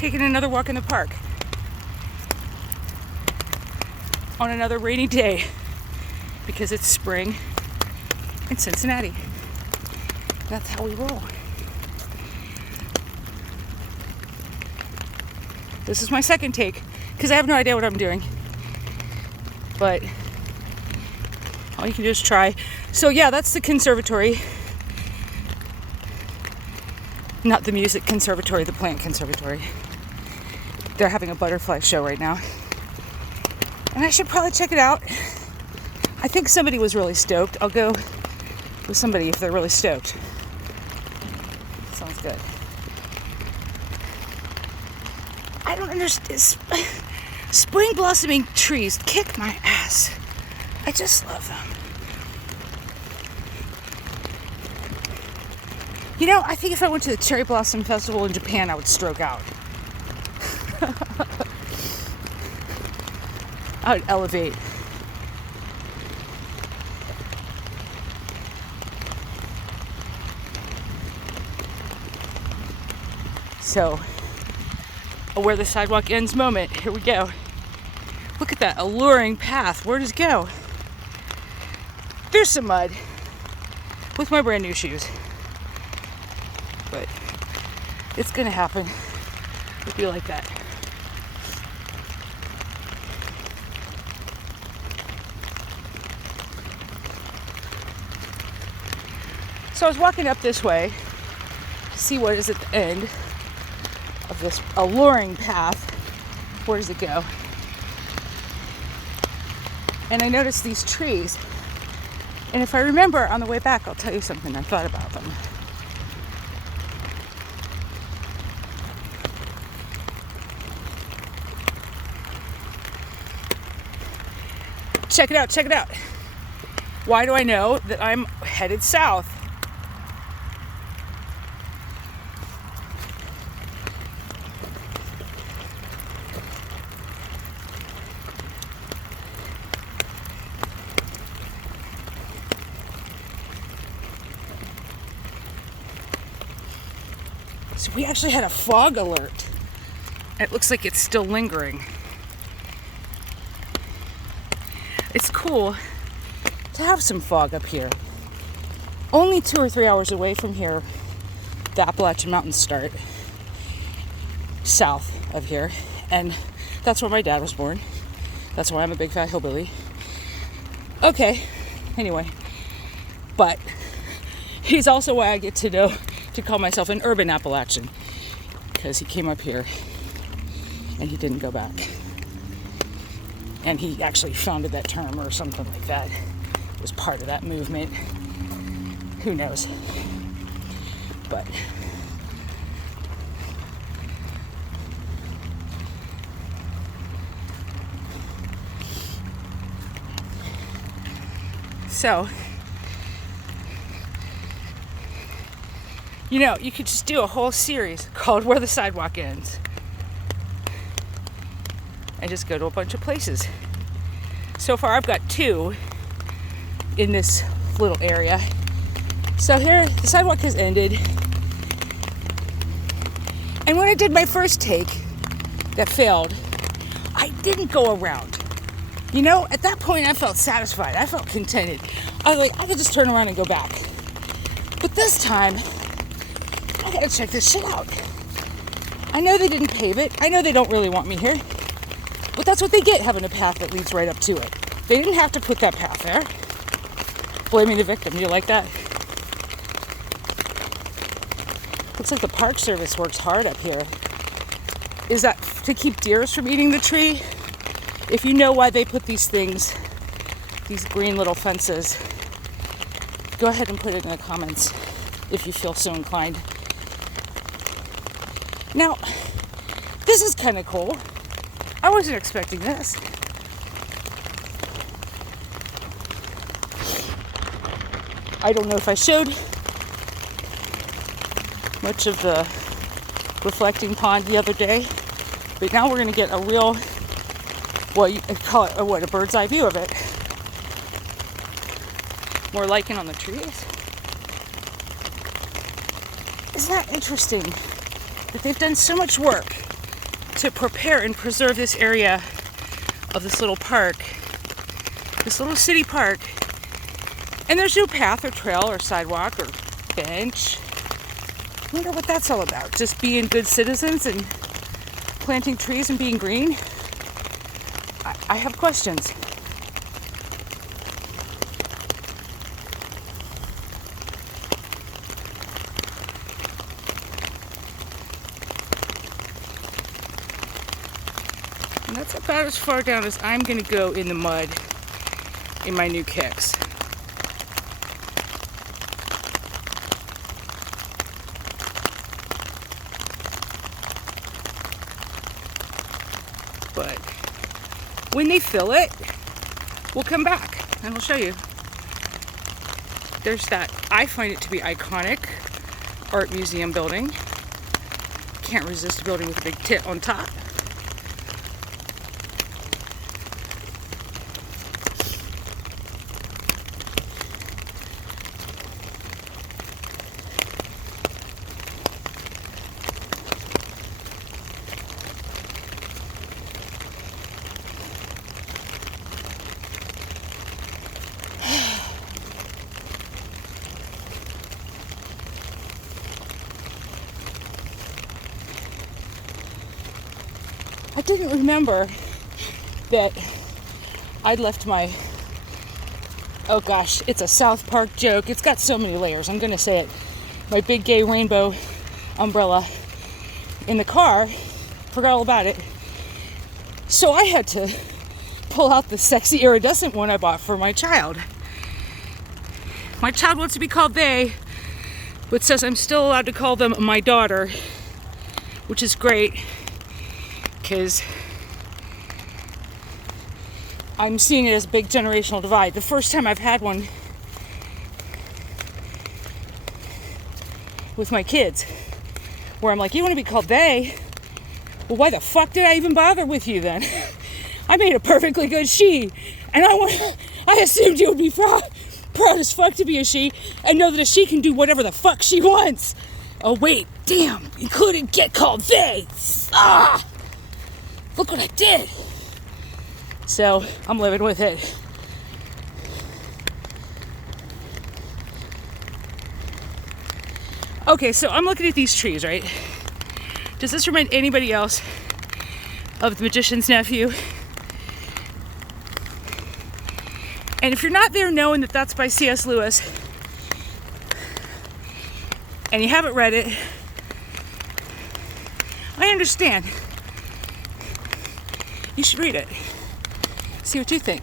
taking another walk in the park on another rainy day because it's spring in Cincinnati. That's how we roll. This is my second take because I have no idea what I'm doing. But all you can do is try. So yeah, that's the conservatory. Not the music conservatory, the plant conservatory. They're having a butterfly show right now. And I should probably check it out. I think somebody was really stoked. I'll go with somebody if they're really stoked. Sounds good. I don't understand. Spring blossoming trees kick my ass. I just love them. You know, I think if I went to the Cherry Blossom Festival in Japan, I would stroke out. I would elevate. So, a where the sidewalk ends moment. Here we go. Look at that alluring path. Where does it go? There's some mud with my brand new shoes. But it's gonna happen. It'll be like that. So I was walking up this way to see what is at the end of this alluring path. Where does it go? And I noticed these trees. And if I remember on the way back, I'll tell you something I thought about them. Check it out, check it out. Why do I know that I'm headed south? So we actually had a fog alert. It looks like it's still lingering. It's cool to have some fog up here. Only 2 or 3 hours away from here, the Appalachian Mountains start south of here. And that's where my dad was born. That's why I'm a big fat hillbilly. Okay, anyway. But he's also why I get to know to call myself an urban Appalachian. Because he came up here and he didn't go back. And he actually founded that term or something like that. It was part of that movement. Who knows? But so, you know, you could just do a whole series called Where the Sidewalk Ends. And just go to a bunch of places. So far I've got 2 in this little area. So here, the sidewalk has ended. And when I did my first take that failed, I didn't go around. You know, at that point I felt satisfied. I felt contented. I was like, I could just turn around and go back. But this time, I gotta check this shit out. I know they didn't pave it. I know they don't really want me here. But that's what they get, having a path that leads right up to it. They didn't have to put that path there. Blaming the victim. You like that? Looks like the Park Service works hard up here. Is that to keep deers from eating the tree? If you know why they put these things, these green little fences, go ahead and put it in the comments if you feel so inclined. Now, this is kind of cool. I wasn't expecting this. I don't know if I showed much of the reflecting pond the other day, but now we're going to get a real, what you call it, a bird's eye view of it. More lichen on the trees. Isn't that interesting that they've done so much work to prepare and preserve this area of this little park, this little city park. And there's no path or trail or sidewalk or bench. I wonder what that's all about. Just being good citizens and planting trees and being green? I have questions. And that's about as far down as I'm going to go in the mud in my new kicks. But when they fill it, we'll come back and we'll show you. There's that, I find it to be iconic art museum building. Can't resist a building with a big tit on top. I didn't remember that I'd left my, oh gosh, it's a South Park joke. It's got so many layers. I'm going to say it. My big gay rainbow umbrella in the car. Forgot all about it. So I had to pull out the sexy iridescent one I bought for my child. My child wants to be called they, but says I'm still allowed to call them my daughter, which is great. Because I'm seeing it as a big generational divide. The first time I've had one with my kids, where I'm like, you want to be called they? Well, why the fuck did I even bother with you then? I made a perfectly good she, and I assumed you would be proud as fuck to be a she, and know that a she can do whatever the fuck she wants. Oh wait, damn, you couldn't get called they. Ah! Look what I did. So I'm living with it. Okay, so I'm looking at these trees, right? Does this remind anybody else of The Magician's Nephew? And if you're not there knowing that that's by C.S. Lewis, and you haven't read it, I understand. You should read it. See what you think.